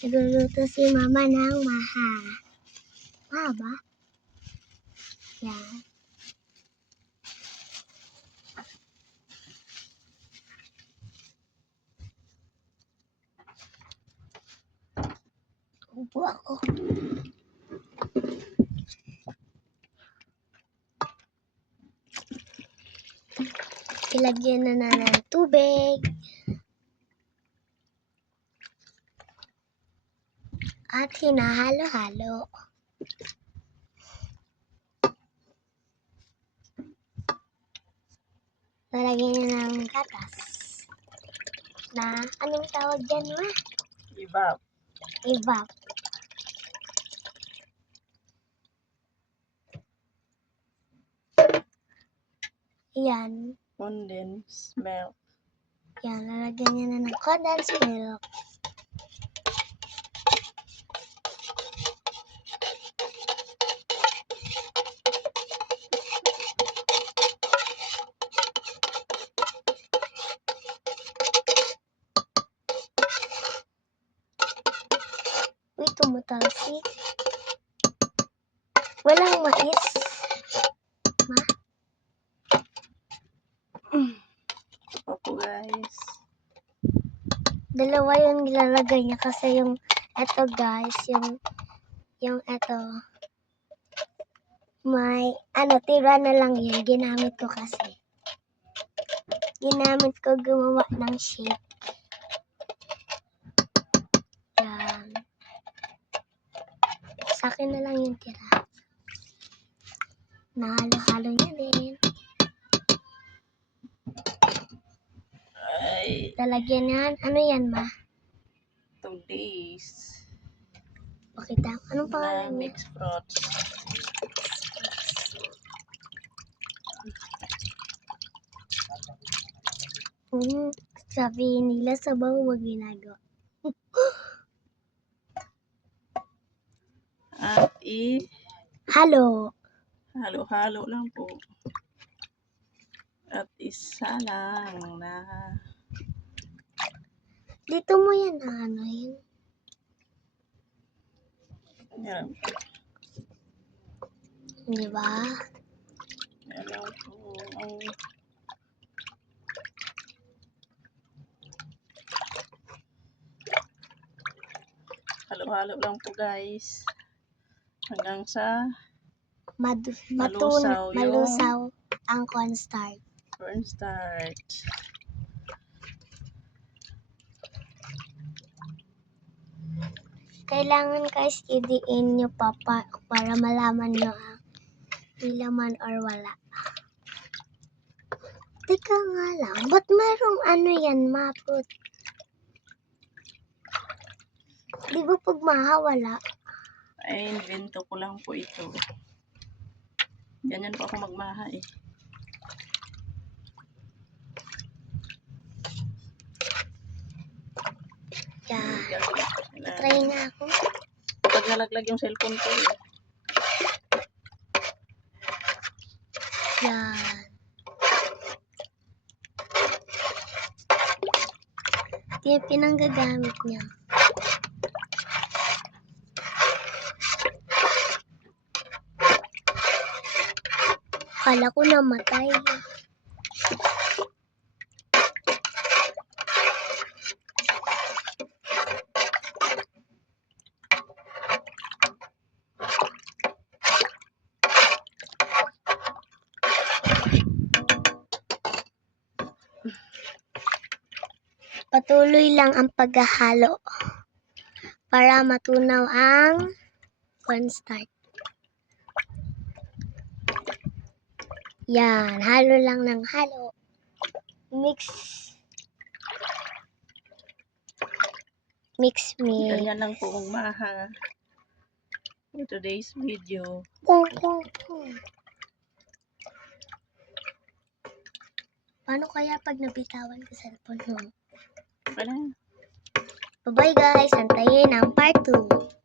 Nagluluto si mama ng maha. Maha ba? Yan. Upo ako. Ilagyan na ng tubig. At hinahalo-halo. Lalagyan niya ng gatas. Na, anong tawag dyan, ma? Ibab. Ibab. Yan. Condensed milk. Yan, lalagyan niya na ng condensed milk. Uy, tumutalsik. Walang mais. Ma? Opo guys. Dalawa yung nilalagay niya kasi yung eto guys, yung eto may tira na lang yun. Ginamit ko kasi. Ginamit ko gumawa ng shape. Yan. Sa akin na lang yung tira. Nahalo-halo niya din. Ay, Lalagyan yan. Ano yan, ma? 2 days. Pakita. Anong Na pangalan niya? mixed fruits. Sabi nila sabaw wag ginagawa. At Halo. halo-halo lang po. At isa lang na Dito mo yan ano yun. yan. Di ba? Yan lang po ang halo-halo lang po guys. Hanggang sa malusaw ang cornstarch. cornstarch. Kailangan guys idiin nyo para malaman nyo may laman or wala. Teka nga lang, ba't merong ano yan, maput? Di ba pag wala? Ay, invento ko lang po ito. Ganyan po ako magmaha eh. Yan. Try na ako. Pag nalaglag yung cellphone ko eh. Yan. Ito yung pinanggagamit niya. Kala ko namatay. Patuloy lang ang paghahalo para matunaw ang cornstarch. Yan, halo lang ng halo. Mix. Ganyan lang po magmaha. In today's video. Paano kaya pag nabitawan ko sa cellphone mo? Okay na. Bye-bye guys, antayin ang part 2.